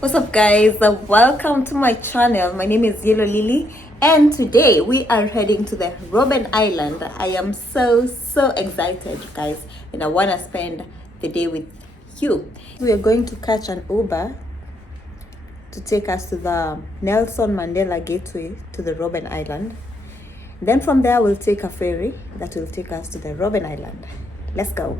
What's up guys, welcome to my channel. My name is Yellow Lily and today we are heading to the Robben Island. I am so excited guys, and I want to spend the day with you. We are going to catch an Uber to take us to the Nelson Mandela Gateway to the Robben Island. Then from there we'll take a ferry that will take us to the Robben Island. Let's go.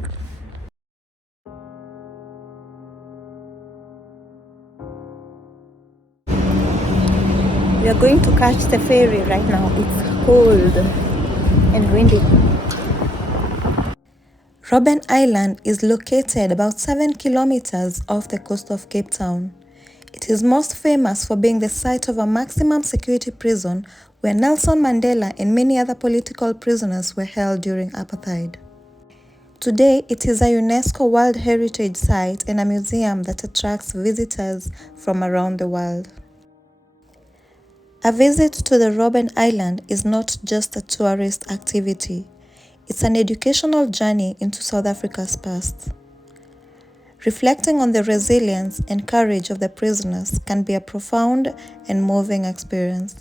We are going to catch the ferry right now. It's cold and windy. Robben Island is located about 7 kilometers off the coast of Cape Town. It is most famous for being the site of a maximum security prison where Nelson Mandela and many other political prisoners were held during apartheid. Today, it is a UNESCO World Heritage Site and a museum that attracts visitors from around the world. A visit to the Robben Island is not just a tourist activity, it's an educational journey into South Africa's past. Reflecting on the resilience and courage of the prisoners can be a profound and moving experience.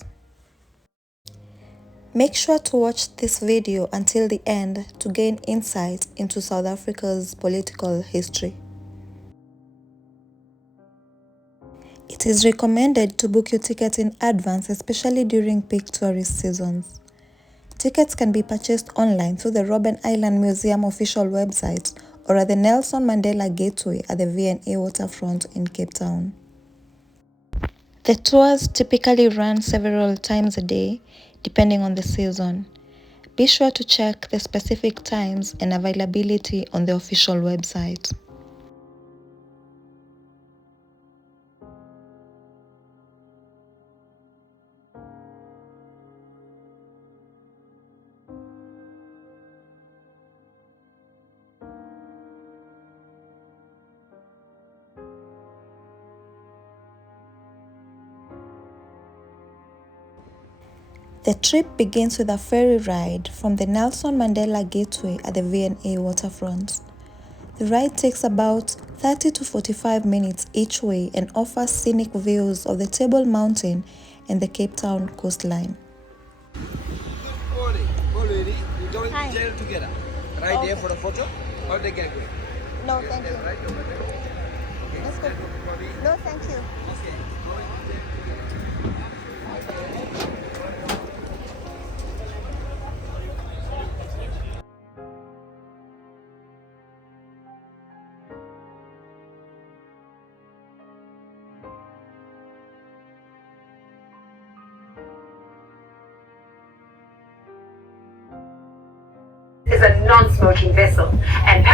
Make sure to watch this video until the end to gain insight into South Africa's political history. It is recommended to book your ticket in advance, especially during peak tourist seasons. Tickets can be purchased online through the Robben Island Museum official website or at the Nelson Mandela Gateway at the V&A Waterfront in Cape Town. The tours typically run several times a day, depending on the season. Be sure to check the specific times and availability on the official website. The trip begins with a ferry ride from the Nelson Mandela Gateway at the V&A Waterfront. The ride takes about 30 to 45 minutes each way and offers scenic views of the Table Mountain and the Cape Town coastline. Good morning. Already, you're going to jail together. Right there for the photo or the gateway? No, thank you. Right over there. Okay. Let's go. No, thank you. Okay. Is a non-smoking vessel and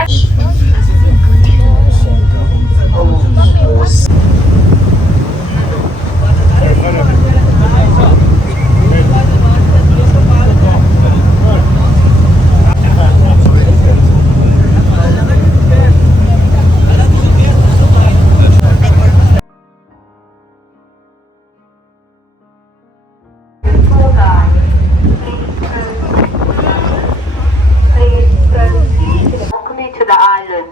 to the island.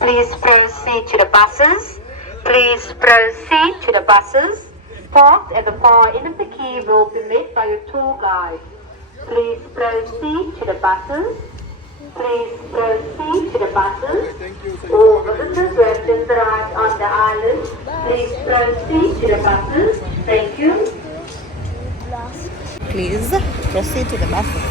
Please proceed to the buses. Please proceed to the buses. Parked at the far end of the quay will be met by your tour guide. Please proceed to the buses. Please proceed to the buses. All visitors who have just arrived on the island, please proceed to the buses. Thank you. Please proceed to the buses.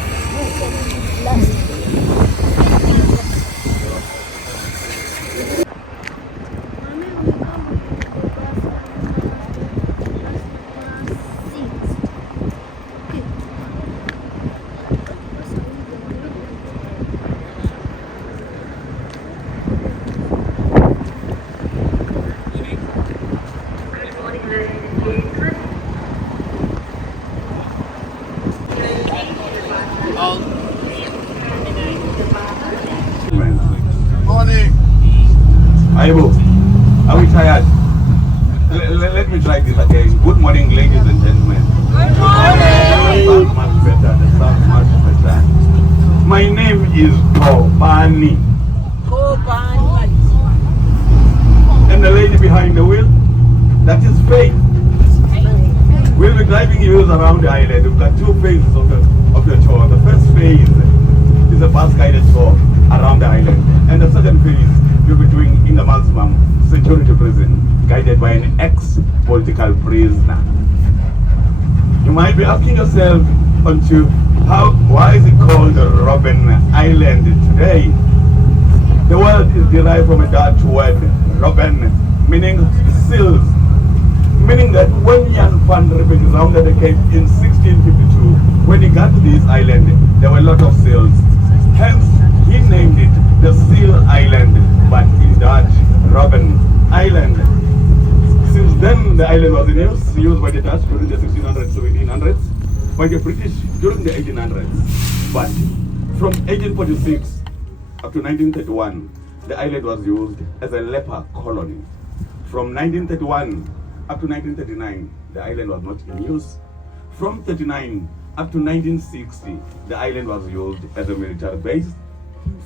Morning. Aibo, are we tired? Let me try this again. Good morning, ladies and gentlemen. Good morning. Much better. The sound much better. My name is Kobani. And the lady behind the wheel? That is faith. We'll be driving you around the island. We've got two phases of the tour. The first phase is a bus-guided tour around the island. And the second phase you'll be doing in the maximum security prison, guided by an ex-political prisoner. You might be asking yourself, why is it called Robben Island today? The word is derived from a Dutch word, Robben, meaning seals. Meaning that when Jan van Riebeeck rounded the Cape in 1652, when he got to this island, there were a lot of seals. Hence, he named it the Seal Island, but in Dutch, Robben Island. Since then, the island was in use, used by the Dutch during the 1600s to 1800s, by the British during the 1800s. But from 1846 up to 1931, the island was used as a leper colony. From 1931 up to 1939, the island was not in use. From 39 up to 1960, the island was used as a military base.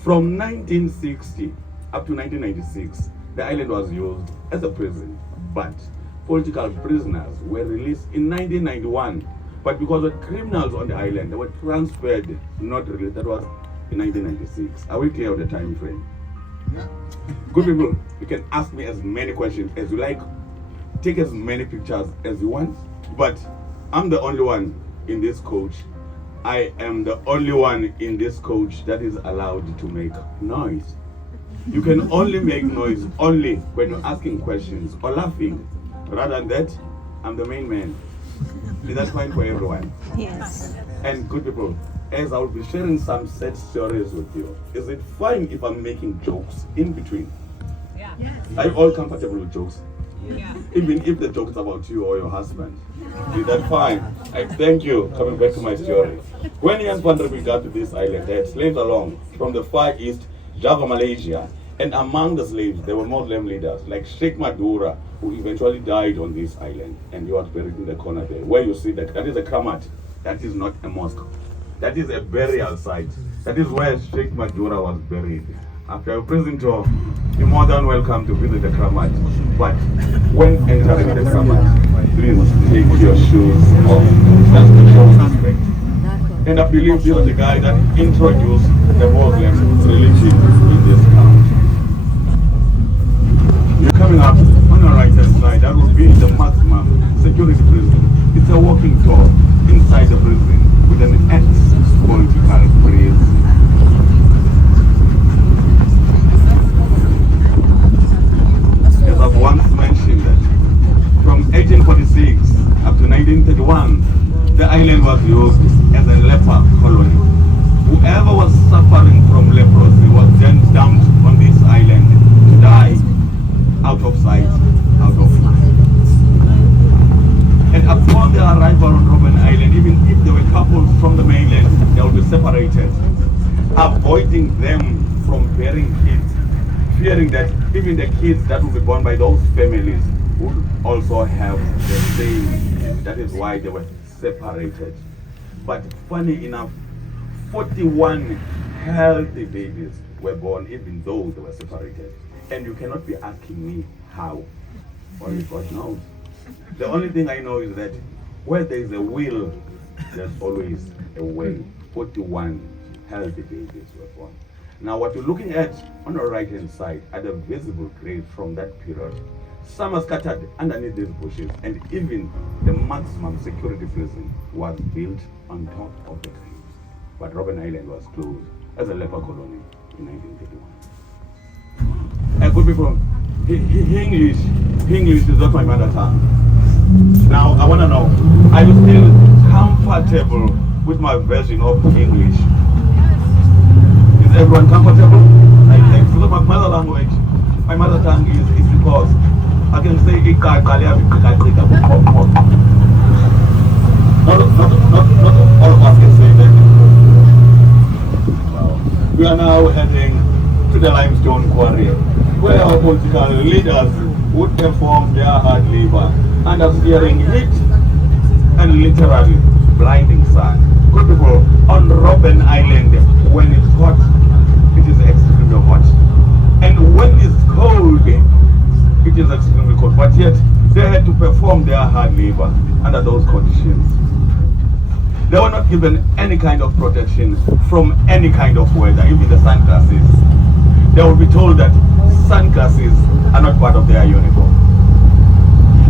From 1960 up to 1996, the island was used as a prison. But political prisoners were released in 1991. But because of criminals on the island, they were transferred, not released. That was in 1996. Are we clear of the time frame? Yeah. Good people, you can ask me as many questions as you like. Take as many pictures as you want. But I'm the only one in this coach. I am the only one in this coach that is allowed to make noise. You can only make noise only when you're asking questions or laughing. Rather than that, I'm the main man. Is that fine for everyone? Yes. And good people, as I will be sharing some sad stories with you, is it fine if I'm making jokes in between? Yeah. Are you all comfortable with jokes? Yeah. Even if the joke is about you or your husband. Is that fine? I thank you. Coming back to my story. When Jan van Riebeeck got to this island, they had slaves along from the Far East, Java, Malaysia. And among the slaves, there were Muslim leaders like Sheikh Madura, who eventually died on this island. And he was buried in the corner there. Where you see that is a kramat. That is not a mosque. That is a burial site. That is where Sheikh Madura was buried. After your prison tour, you're more than welcome to visit the kramat. But when entering the kramat, please take your shoes off. That's the show respect. And I believe this is the guy that introduced the Muslim religion in this town. You're coming up on the right hand side. That will be the maximum security prison. It's a walking tour inside the prison with an ex-political prisoner. As I've once mentioned that from 1846 up to 1931, the island was used as a leper colony. Whoever was suffering from leprosy was then dumped on this island to die out of sight, out of mind. And upon their arrival on Robben Island, even if there were couples from the mainland, they would be separated, avoiding them from bearing kids, fearing that even the kids that will be born by those families would also have the same. That is why they were separated. But funny enough, 41 healthy babies were born even though they were separated. And you cannot be asking me how. Only God knows. The only thing I know is that where there is a will, there's always a way. 41 healthy babies were born. Now what you're looking at on the right hand side are the visible graves from that period. Some are scattered underneath these bushes, and even the maximum security prison was built on top of the graves. But Robben Island was closed as a leper colony in 1931. And good people, English is not my mother tongue. Now I want to know, are you still comfortable with my version of English? Is everyone comfortable? I think because my mother language, my mother tongue is because I can say not all of us can say that. Well, we are now heading to the limestone quarry, where our political leaders would perform their hard labor under searing heat and literally blinding sun. Good people, on Robben Island, when it's hot, it is extremely hot. And when it's cold, it is extremely cold. But yet, They had to perform their hard labor under those conditions. They were not given any kind of protection from any kind of weather, even the sunglasses. They would be told that sunglasses are not part of their uniform.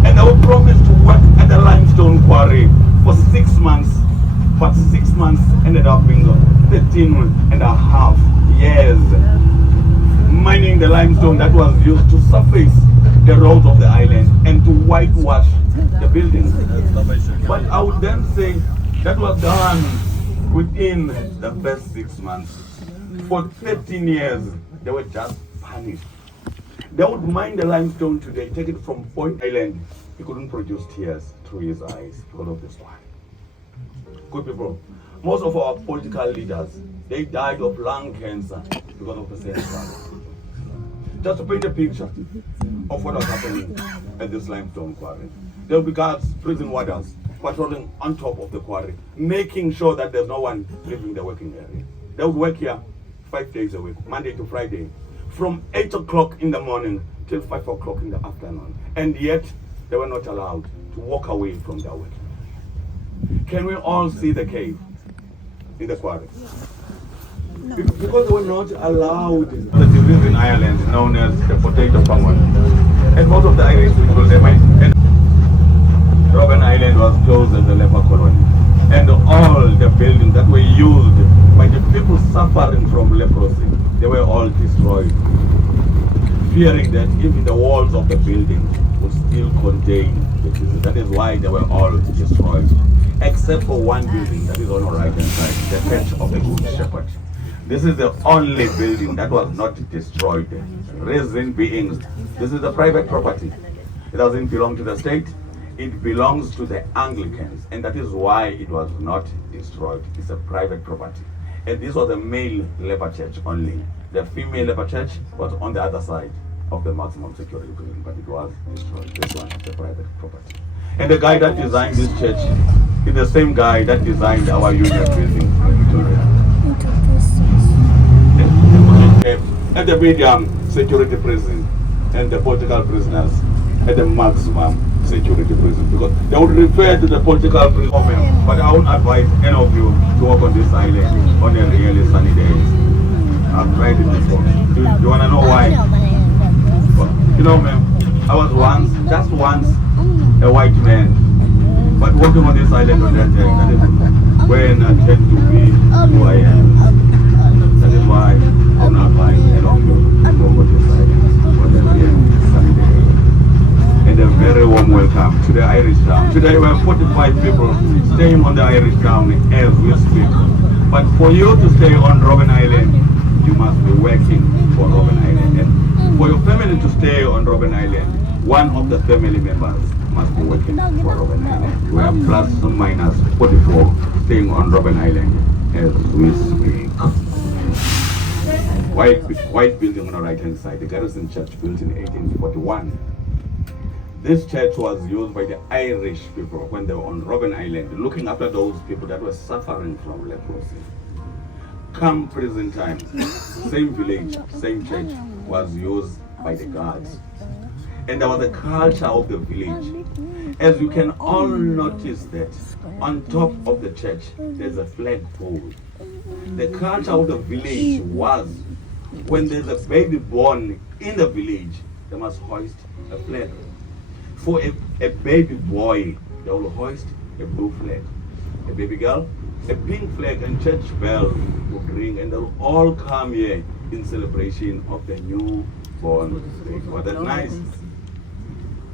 And they were promised to work at the limestone quarry for 6 months, but 6 months ended up being 13.5 years, mining the limestone that was used to surface the roads of the island and to whitewash the buildings. But I would then say that was done within the first 6 months. For 13 years, they were just punished. They would mine the limestone today, take it from Point Island. He couldn't produce tears through his eyes because of this one. Good people, most of our political leaders, they died of lung cancer because of the same problem. Just to paint a picture of what was happening at this limestone quarry. There will be guards, prison warders, patrolling on top of the quarry, making sure that there's no one leaving the working area. They would work here 5 days a week, Monday to Friday, from 8 o'clock in the morning till 5 o'clock in the afternoon. And yet, they were not allowed to walk away from their work. Can we all see the cave in the quarry? No. Because they were not allowed. The disease in Ireland known as the potato famine. And most of the Irish people, they might. Robben Island was closed as a leper colony. And all the buildings that were used by the people suffering from leprosy, they were all destroyed. Fearing that even the walls of the building would still contain the disease. That is why they were all destroyed. Except for one building that is on the right hand side, the Church of the Good Shepherd. This is the only building that was not destroyed. Reason being, this is a private property. It doesn't belong to the state. It belongs to the Anglicans, and that is why it was not destroyed. It's a private property. And this was a male leper church only. The female leper church was on the other side of the maximum security building, but it was destroyed. This one is a private property. And the guy that designed this church is the same guy that designed our union building in Victoria. At the medium security prison and the political prisoners at the maximum security prison, because they would refer to the political prison. But I won't advise any of you to walk on this island on a really sunny day. I've tried it before. Do you want to know why? You know, man, I was just once, a white man. But walking on this island on that day, that is when I tend to be who I am. That is why I'm not buying any of you to walk on this island on a really sunny day. And a very warm welcome to the Irish town. Today we have 45 people staying on the Irish town as we speak. But for you to stay on Robben Island, you must be working for Robben Island. And for your family to stay on Robben Island, one of the family members must be working for Robben Island. We have plus or minus 44 staying on Robben Island as we speak. White building on the right hand side, the Garrison Church built in 1841. This church was used by the Irish people when they were on Robben Island, looking after those people that were suffering from leprosy. Come prison time, same village, same church was used by the guards. And there was a culture of the village. As you can all notice that on top of the church, there's a flagpole. The culture of the village was when there's a baby born in the village, they must hoist a flag. For a baby boy, they will hoist a blue flag. A baby girl, a pink flag, and church bell would ring, and they'll all come here in celebration of the newborn baby. Was that nice?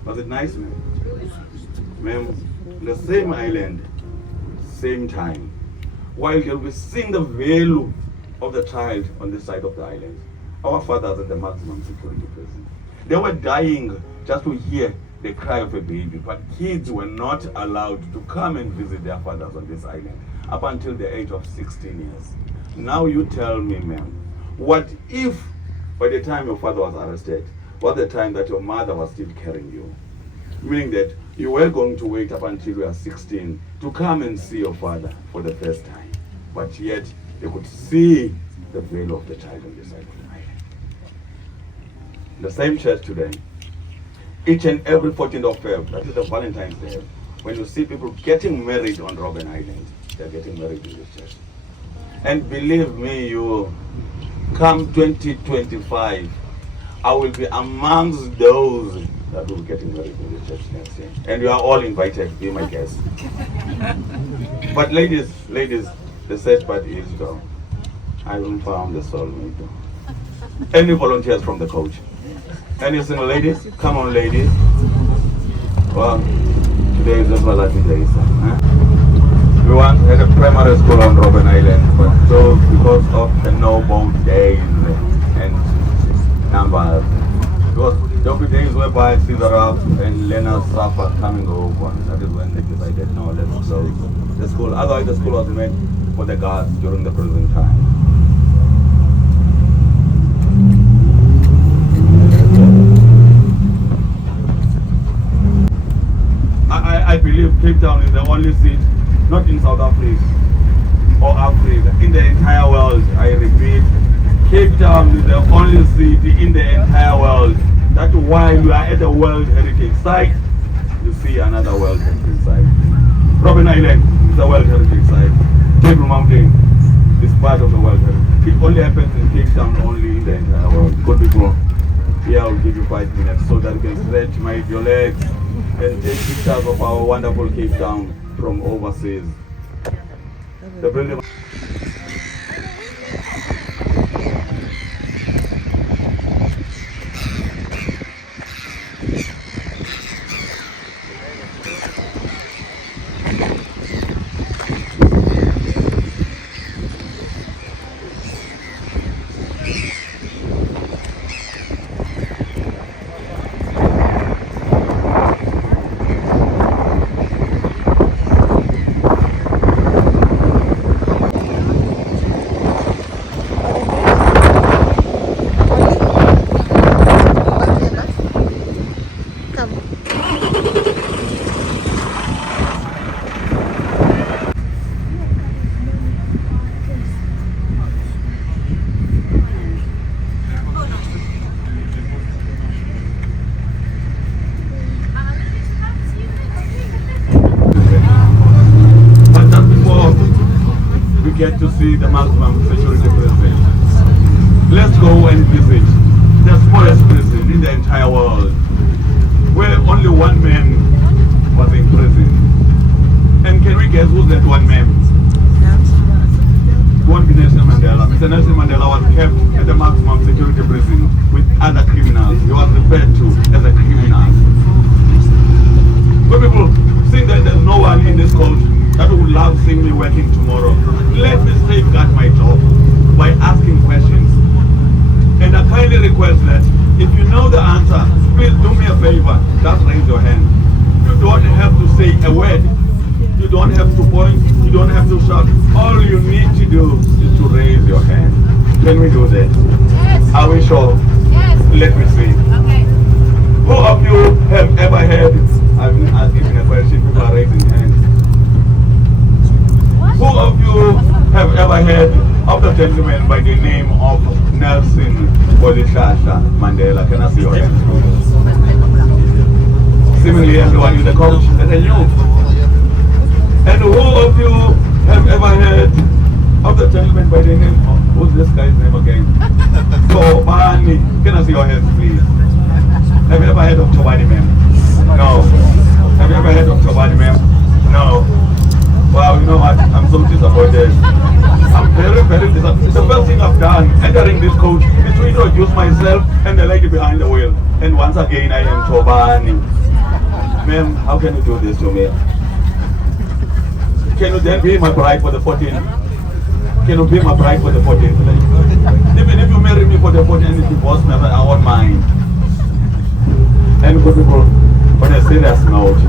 Was it nice, ma'am? Ma'am, the same island, same time. While you'll be seeing the value of the child on this side of the island, our fathers at the maximum security prison, they were dying just to hear the cry of a baby, but kids were not allowed to come and visit their fathers on this island up until the age of 16 years. Now you tell me, ma'am, what if by the time your father was arrested, was the time that your mother was still carrying you? Meaning that you were going to wait up until you were 16 to come and see your father for the first time. But yet, you could see the veil of the child on this side of the island. The same church today, each and every 14th of February, that is the Valentine's Day, when you see people getting married on Robben Island, they're getting married in this church. And believe me, you come 2025, I will be amongst those that will be getting married in this church next year. And you are all invited, be my guest. But ladies, the sad part is though, I haven't found the soulmate. Any volunteers from the coach? Any single ladies? Come on, ladies. Well, today is just a lucky day, so, we once had a primary school on Robben Island, but so because of the no-boat days and numbers, because there will be days whereby I see the rough and learners suffer coming over. That is when they decided, no, let's close the school. Otherwise, the school was meant for the guards during the prison time. I believe Cape Town is the only city, not in South Africa or Africa, in the entire world. I repeat, Cape Town is the only city in the entire world that while you are at the World Heritage Site, you see another World Heritage Site. Robben Island is a World Heritage Site. Table Mountain is part of the World Heritage. It only happens in Cape Town, only in the entire world. Good people, here I will give you 5 minutes so that you can stretch your legs and take pictures of our wonderful Cape Town from overseas. The building. Get to see the maximum security prison. Let's go and visit the smallest prison in the entire world, where only one man was in prison. And can we guess who's that one man? It won't be Nelson Mandela. Mr. Nelson Mandela was kept at the maximum security prison with other criminals. He was referred to as a criminal. But people think that there's no one in this culture that would love seeing me working tomorrow. Let me safeguard my job by asking questions. And I kindly request that if you know the answer, please do me a favor, just raise your hand. You don't have to say a word. You don't have to point. You don't have to shout. All you need to do is to raise your hand. Can we do that? Yes. Are we sure? Yes. Let me see. Okay. Who of you have ever heard, I've been asking a question, people are raising hands. Who of you have ever heard of the gentleman by the name of Nelson Mandela? Can I see your hands? Seemingly everyone is a coach and a youth. And who of you have ever heard of the gentleman by the name of, who's this guy's name again? Tobani. Can I see your hands, please? Have you ever heard of Tobani, ma'am? No. Have you ever heard of Tobani, ma'am? No. Wow, you know what? I'm so disappointed. I'm very, very disappointed. The first thing I've done entering this coach is to introduce myself and the lady behind the wheel. And once again, I am Tobani. Ma'am, how can you do this to me? Can you then be my bride for the 14th? Can you be my bride for the 14th? Even if you marry me for the 14th and divorce me, I won't mind. And good people, on a serious note,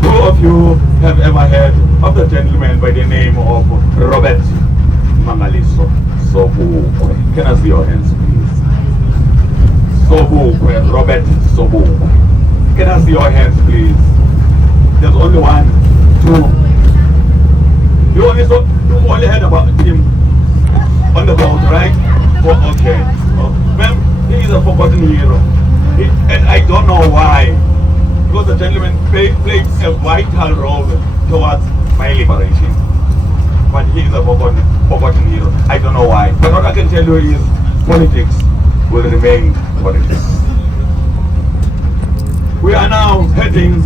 who of you have ever heard of the gentleman by the name of Robert Sobukwe? Can I see your hands, please? Sobukwe, Robert Sobukwe. Can I see your hands, please? There's only 1, 2. You only heard about him on the boat, right? Oh, okay. Oh, ma'am, he is a forgotten hero. And I don't know why. Because the gentleman played a vital role towards my liberation. But he is a forgotten hero. I don't know why. But what I can tell you is politics will remain politics. We are now heading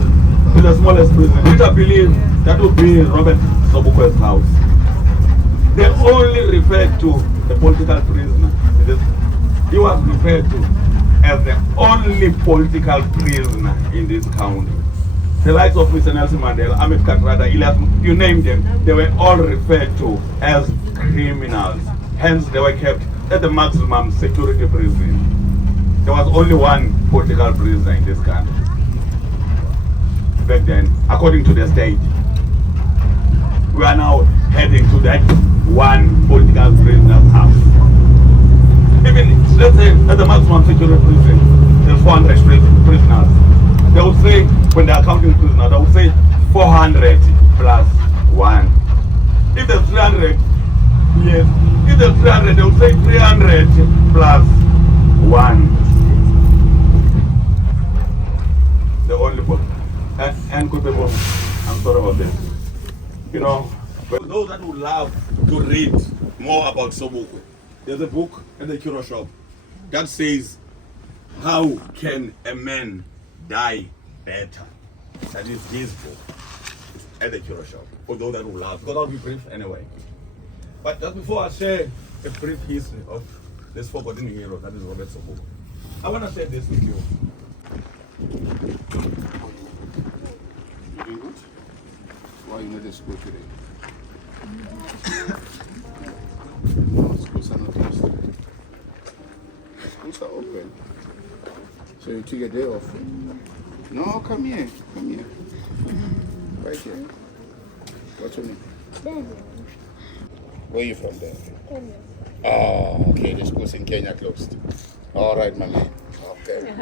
to the smallest prison, which I believe that would be Robert Sobukwe's house. They only referred to the political prisoner. He was referred to as the only political prisoner in this county. The likes of Mr. Nelson Mandela, Ahmed Katrada, Elias, you name them, they were all referred to as criminals. Hence, they were kept at the maximum security prison. There was only one political prisoner in this country back then, according to the state. We are now heading to that one political prisoner's house. Even, let's say, at the maximum security prison, there's 400 prisoners. They would say, when they are counting prisoners, they would say 400 plus 1. If there's 300, yes. If there's 300, they would say 300 plus 1. The only book. And good people, I'm sorry about this. You know, but those that would love to read more about Sobukwe, there's a book at the Curo shop that says, how can a man die better? That is his book at the Curo shop, for those that would love, because I'll be brief anyway. But just before I share a brief history of this forgotten hero, that is Robert Sobukwe, I want to share this with you. You doing good? Why are you not at school today? No, schools are not closed today. Schools are open. So you took a day off? No, come here. Come here. Right here. What's your name? Where are you from then? Kenya. Oh, okay. The schools in Kenya closed. All right, my man. Okay.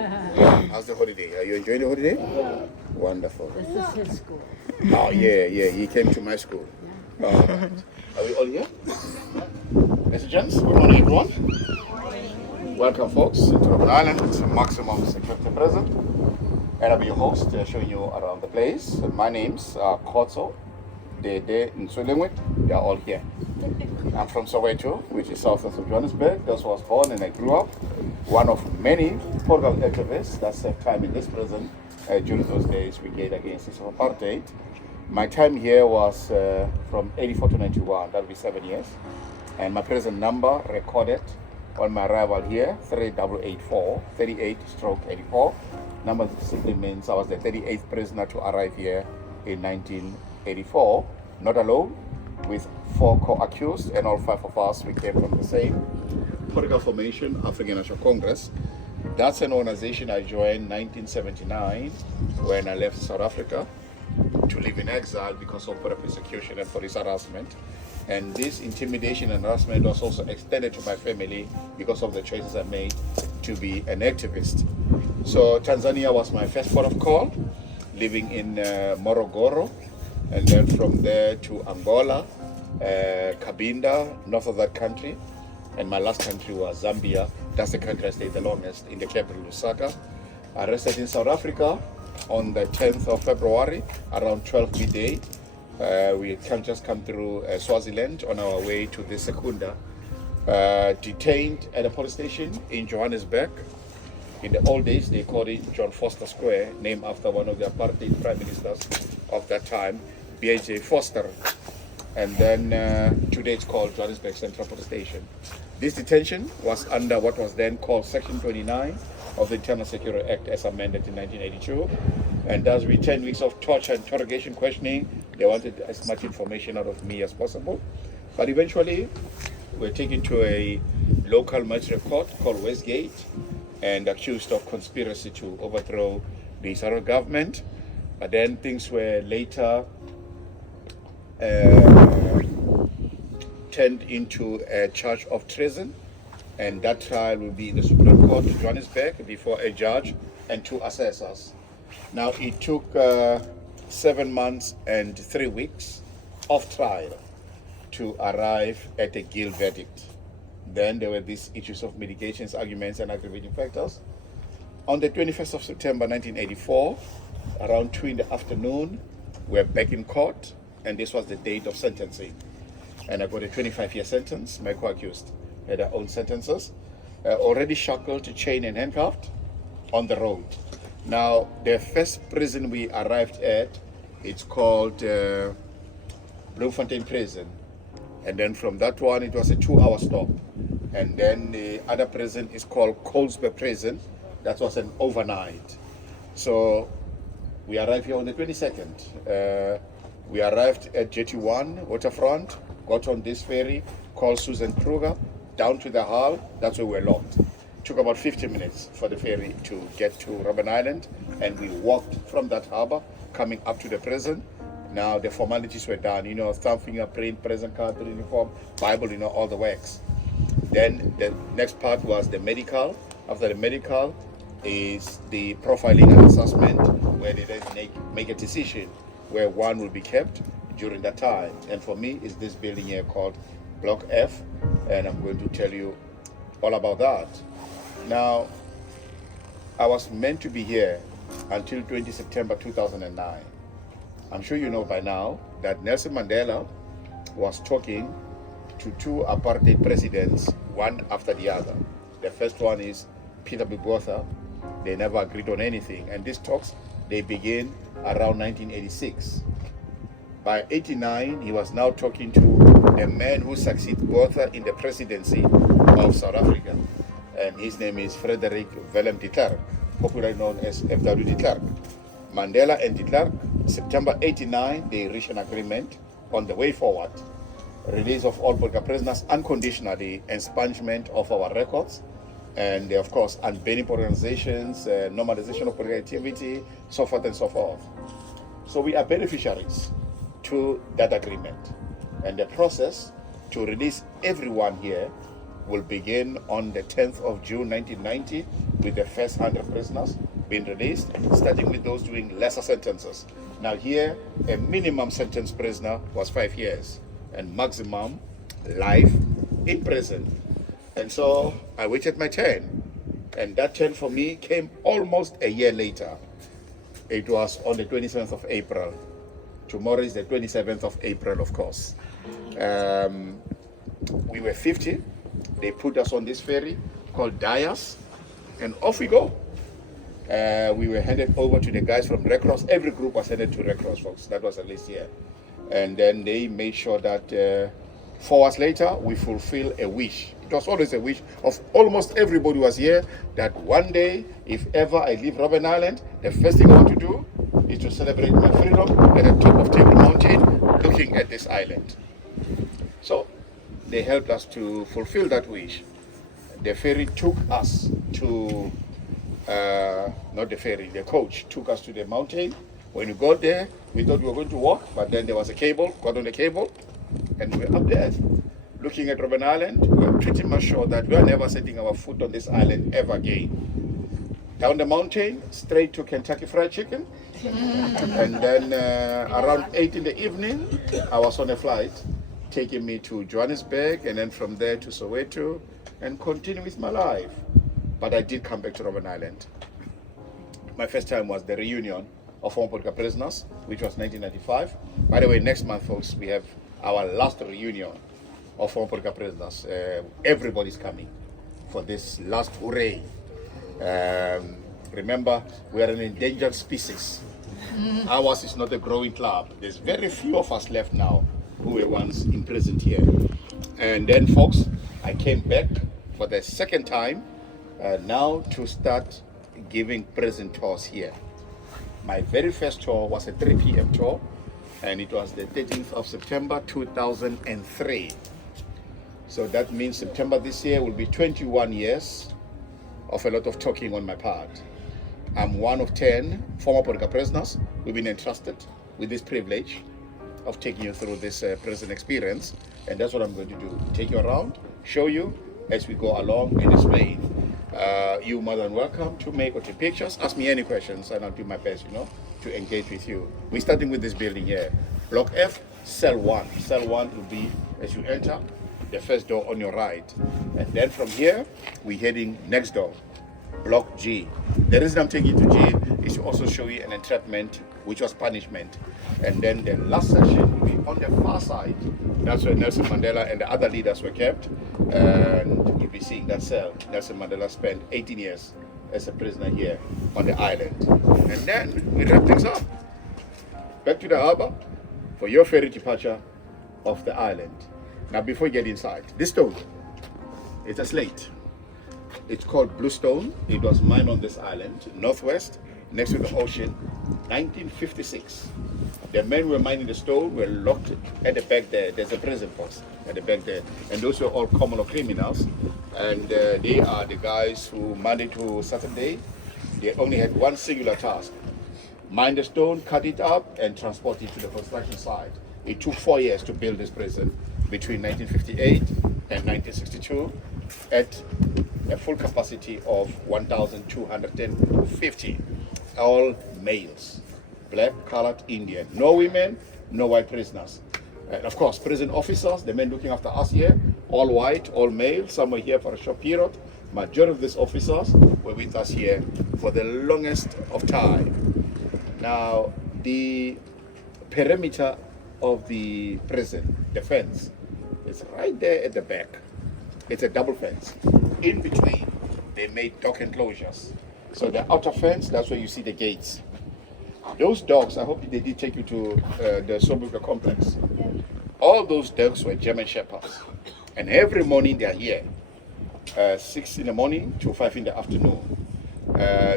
How's the holiday? Are you enjoying the holiday? Yeah. Wonderful. This is his school. Oh, yeah. He came to my school. Yeah. All right. Are we all here? Mr. Jones, good morning, everyone. Welcome, folks, to Robben Island. It's a maximum security prison. And I'll be your host, showing you around the place. My name's Kotso, Dede, and Sulengwe. They are all here. I'm from Soweto, which is south of Johannesburg. That's where I was born and I grew up. One of many political activists that served time in this prison during those days we gave against this apartheid. My time here was from 84 to 91, that'll be 7 years. And my prison number recorded on my arrival here, 3884, 38/84. Number simply means I was the 38th prisoner to arrive here in 1984, not alone, with 4 co-accused, and all 5 of us, we came from the same political formation, African National Congress. That's an organization I joined 1979 when I left South Africa to live in exile because of persecution and police harassment. And this intimidation and harassment was also extended to my family because of the choices I made to be an activist. So Tanzania was my first port of call, living in Morogoro, and then from there to Angola, Cabinda, north of that country. And my last country was Zambia. That's the country I stayed the longest, in the capital, Lusaka. Arrested in South Africa on the 10th of February, around 12 midday. We can just come through Swaziland on our way to the Secunda. Detained at a police station in Johannesburg. In the old days, they called it John Foster Square, named after one of the apartheid prime ministers of that time, B.J. Foster. And then today it's called Johannesburg Central Police Station. This detention was under what was then called Section 29 of the Internal Security Act as amended in 1982. And thus with 10 weeks of torture, interrogation, questioning, they wanted as much information out of me as possible. But eventually, we were taken to a local magistrate court called Westgate and accused of conspiracy to overthrow the South government. But then things were later turned into a charge of treason, and that trial will be in the Supreme Court of Johannesburg before a judge and 2 assessors. Now it took 7 months and 3 weeks of trial to arrive at a guilt verdict. Then there were these issues of mitigations, arguments, and aggravating factors. On the 21st of September 1984, around 2 in the afternoon, we're back in court, and this was the date of sentencing. And I got a 25-year sentence. My co-accused had their own sentences, already shackled to chain and handcuffed on the road. Now, the first prison we arrived at, it's called Bloemfontein Prison. And then from that one, it was a 2-hour stop. And then the other prison is called Colesberg Prison. That was an overnight. So we arrived here on the 22nd. We arrived at Jetty 1 Waterfront, got on this ferry called Susan Kruger, down to the hull. That's where we were locked. Took about 50 minutes for the ferry to get to Robben Island, and we walked from that harbor coming up to the prison. Now the formalities were done, thumb fingerprint, prison card, uniform, Bible, all the works. Then the next part was the medical. After the medical is the profiling and assessment, where they then make a decision where one will be kept during that time. And for me, is this building here called Block F, and I'm going to tell you all about that. Now, I was meant to be here until 20 September 2009. I'm sure you know by now that Nelson Mandela was talking to 2 apartheid presidents, one after the other. The first one is Peter Botha. They never agreed on anything, and these talks, they began around 1986. By 89, he was now talking to the man who succeeded Botha in the presidency of South Africa, and his name is Frederick Willem de Klerk, popularly known as F.W. de Klerk. Mandela and de Klerk, September 89, they reached an agreement on the way forward. Release of all political prisoners unconditionally, expungement of our records, and of course, unbanning organizations, normalization of political activity, so forth and so forth. So we are beneficiaries to that agreement. And the process to release everyone here will begin on the 10th of June 1990 with the first 100 prisoners being released, starting with those doing lesser sentences. Now here, a minimum sentence prisoner was 5 years and maximum life in prison. And so I waited my turn, and that turn for me came almost a year later. It was on the 27th of April. Tomorrow is the 27th of April, of course. We were 50. They put us on this ferry called Dias, and off we go. We were handed over to the guys from Red Cross. Every group was handed to Red Cross, folks. That was at least here. And then they made sure that 4 hours later, we fulfill a wish. It was always a wish of almost everybody who was here, that one day, if ever I leave Robben Island, the first thing I want to do is to celebrate my freedom at the top of Table Mountain, looking at this island. So they helped us to fulfill that wish. The ferry took us to, not the ferry, the coach took us to the mountain. When we got there, we thought we were going to walk, but then there was a cable, got on the cable, and we were up there looking at Robben Island. We were pretty much sure that we are never setting our foot on this island ever again. Down the mountain, straight to Kentucky Fried Chicken. And then around 8 in the evening, I was on a flight taking me to Johannesburg, and then from there to Soweto, and continue with my life. But I did come back to Robben Island. My first time was the reunion of former political prisoners, which was 1995. By the way, next month, folks, we have our last reunion of former political prisoners. Everybody's coming for this last hooray. Remember, we are an endangered species. Ours is not a growing club. There's very few of us left now who were once imprisoned here. And then, folks, I came back for the second time now to start giving prison tours here. My very first tour was a 3 p.m. tour, and it was the 13th of September 2003. So that means September this year will be 21 years of a lot of talking on my part. I'm one of 10 former political prisoners who've been entrusted with this privilege of taking you through this prison experience, and that's what I'm going to do. Take you around, show you as we go along and explain. You're more than welcome to make or take pictures. Ask me any questions and I'll do my best, to engage with you. We're starting with this building here. Block F, cell 1. Cell 1 will be, as you enter, the first door on your right. And then from here, we're heading next door, Block G. The reason I'm taking you to jail is to also show you an entrapment, which was punishment. And then the last session will be on the far side. That's where Nelson Mandela and the other leaders were kept. And you'll be seeing that cell. Nelson Mandela spent 18 years as a prisoner here on the island. And then we wrap things up. Back to the harbor for your ferry departure of the island. Now, before you get inside, this stone, it's a slate. It's called blue stone. It was mined on this island, northwest, next to the ocean, 1956. The men who were mining the stone were locked at the back there. There's a prison post at the back there. And those were all common criminals. And they are the guys who Monday to Saturday, they only had one singular task. Mine the stone, cut it up, and transport it to the construction site. It took 4 years to build this prison between 1958 and 1962 at a full capacity of 1,250, all males, black, colored, Indian. No women, no white prisoners. And of course, prison officers, the men looking after us here, all white, all male. Some were here for a short period. Majority of these officers were with us here for the longest of time. Now, the perimeter of the prison, the fence, is right there at the back. It's a double fence. In between, they made dog enclosures. So the outer fence, that's where you see the gates. Those dogs, I hope they did take you to the Sobukwe complex. All those dogs were German Shepherds. And every morning they are here, 6 in the morning to 5 in the afternoon,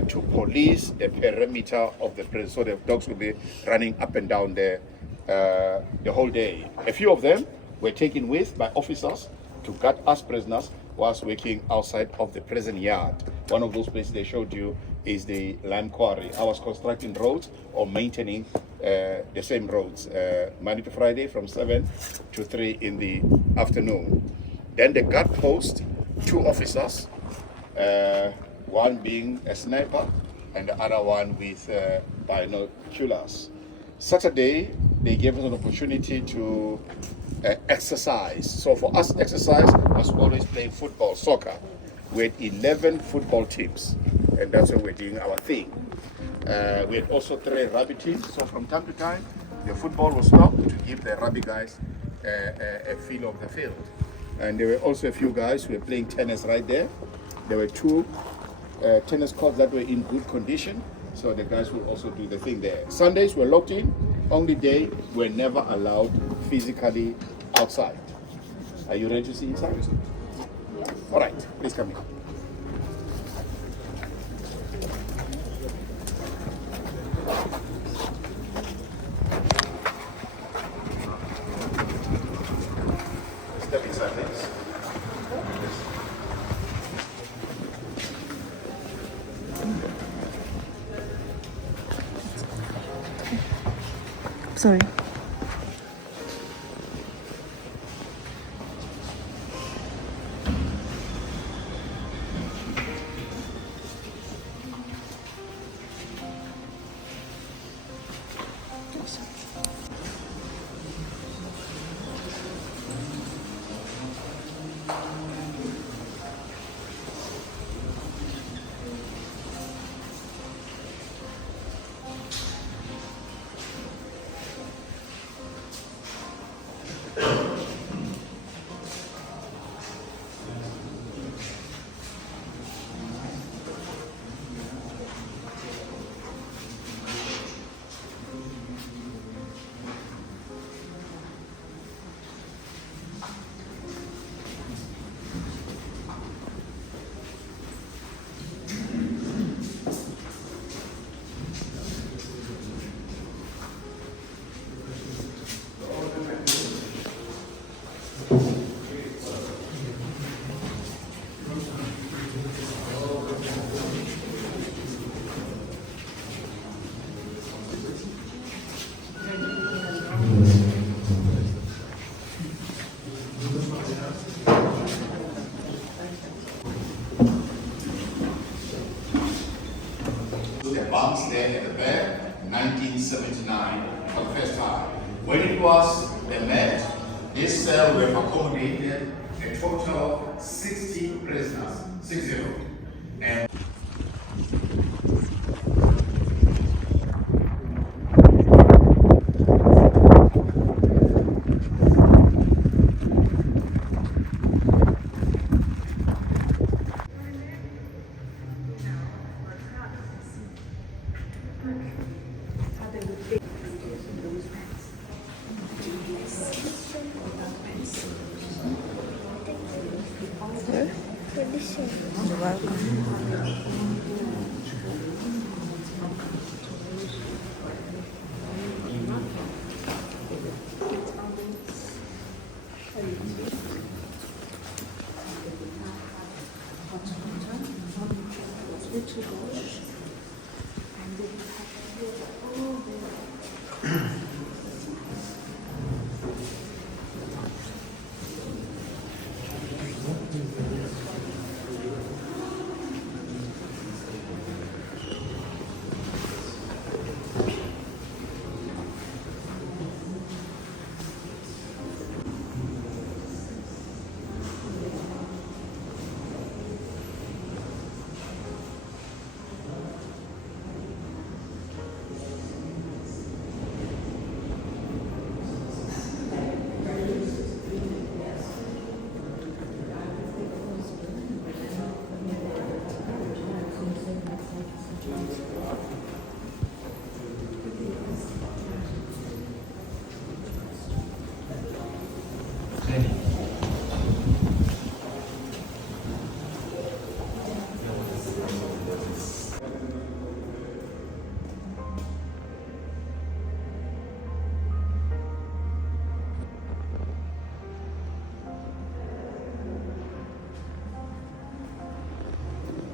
to police the perimeter of the prison. So the dogs will be running up and down there the whole day. A few of them were taken with by officers to guard us prisoners whilst working outside of the prison yard. One of those places they showed you is the lime quarry. I was constructing roads or maintaining the same roads, Monday to Friday from 7 to 3 in the afternoon. Then the guard post, 2 officers, one being a sniper and the other one with binoculars. Saturday, they gave us an opportunity to exercise. So for us, exercise was always playing football, soccer. We had 11 football teams, and that's where we're doing our thing. We had also 3 rugby teams, so from time to time, the football was stopped to give the rugby guys a feel of the field. And there were also a few guys who were playing tennis right there. There were 2 tennis courts that were in good condition, so the guys will also do the thing there. Sundays were locked in. Only day we're never allowed physically outside. Are you ready to see inside? Yes. All right, please come in. Step inside, please. Sorry. Bunks there at the back, 1979 for the first time. When it was the Met, this cell will accommodate a total of 60 prisoners, 60. And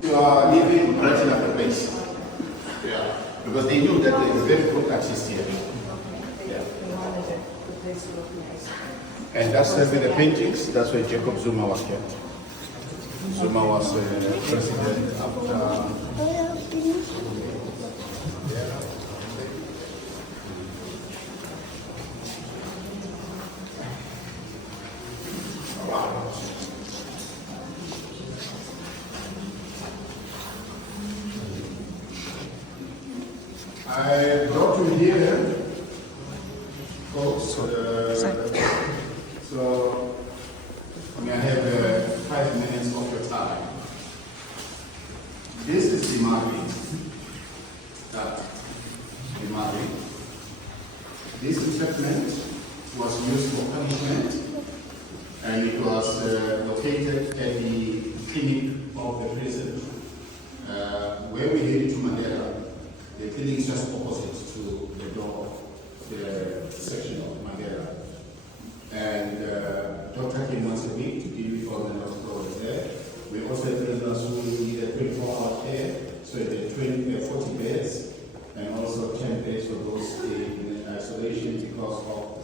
You are living right in the place. Yeah. Because they knew that there is very good access here. Yeah. And that's where the paintings, that's where Jacob Zuma was kept. Zuma was president after. I brought you here, folks. So, may I have 5 minutes of your time? This is the Mari. The Mari. This entrapment was used for punishment, and it was located at the clinic of the prison. Where we headed to Mandela, the clinic is just opposite to the door of the section of Mandela. And doctor came once a week to deal with all the hospitals there. We also have prisoners who need a 24-hour care, so there are 40 beds, and also 10 beds for those in isolation because of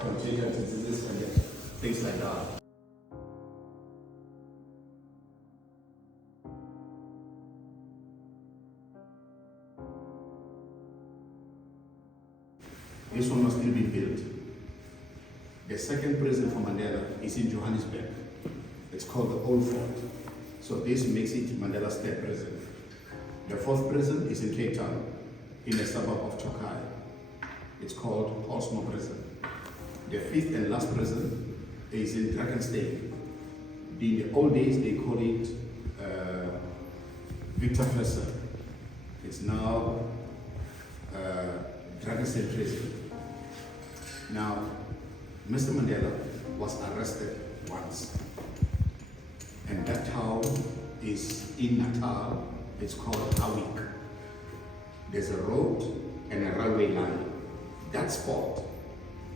contagious diseases and things like that. This one must still be built. The second prison for Mandela is in Johannesburg. It's called the Old Fort. So this makes it Mandela State Prison. The fourth prison is in Cape Town, in a suburb of Chokai. It's called Osmo Prison. The fifth and last prison is in Drakenstein. In the old days, they call it Victor Verster. It's now Drakenstein Prison. Now, Mr. Mandela was arrested once, and that town is in Natal. It's called Awik. There's a road and a railway line. That spot,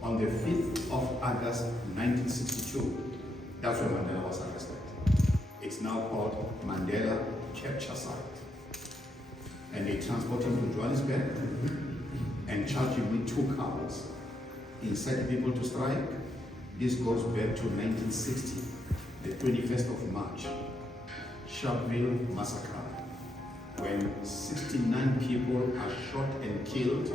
on the 5th of August 1962, that's when Mandela was arrested. It's now called Mandela Capture Site. And they transport him to Johannesburg and charge him with 2 counts. Incite people to strike. This goes back to 1960, the 21st of March, Sharpeville massacre, when 69 people are shot and killed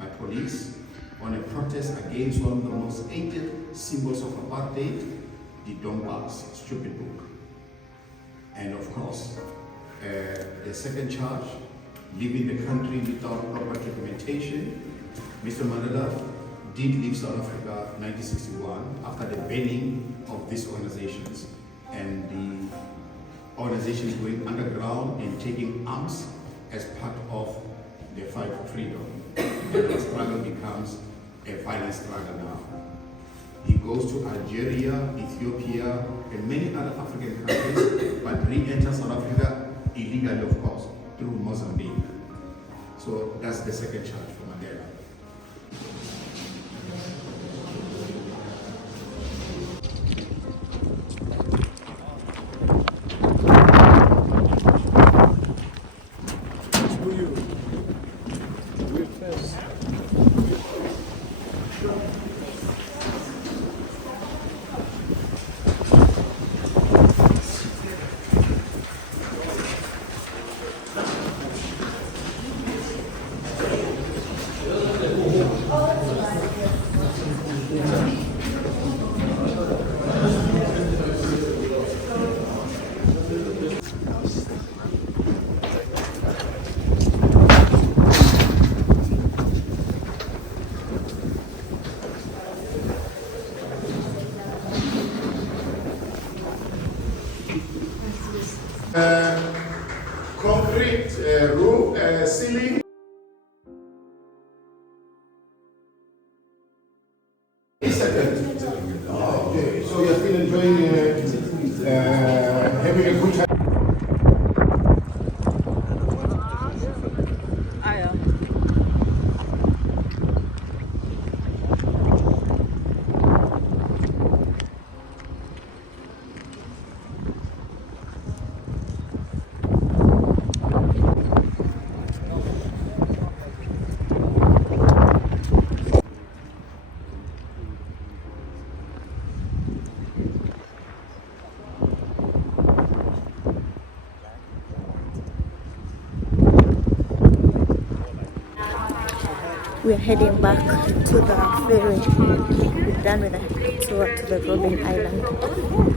by police on a protest against one of the most hated symbols of apartheid, the Donbass stupid book. And of course, the second charge, leaving the country without proper documentation. Mr. Mandela did leave South Africa in 1961 after the banning of these organizations, and the organizations going underground and taking arms as part of the fight for freedom. And the struggle becomes a violent struggle now. He goes to Algeria, Ethiopia, and many other African countries, but re-enters South Africa illegally, of course, through Mozambique. So that's the second charge for Mandela. Concrete roof, ceiling. Okay, so you're still enjoying having a good time. We are heading back to the ferry. We're done with the tour to the Robben Island.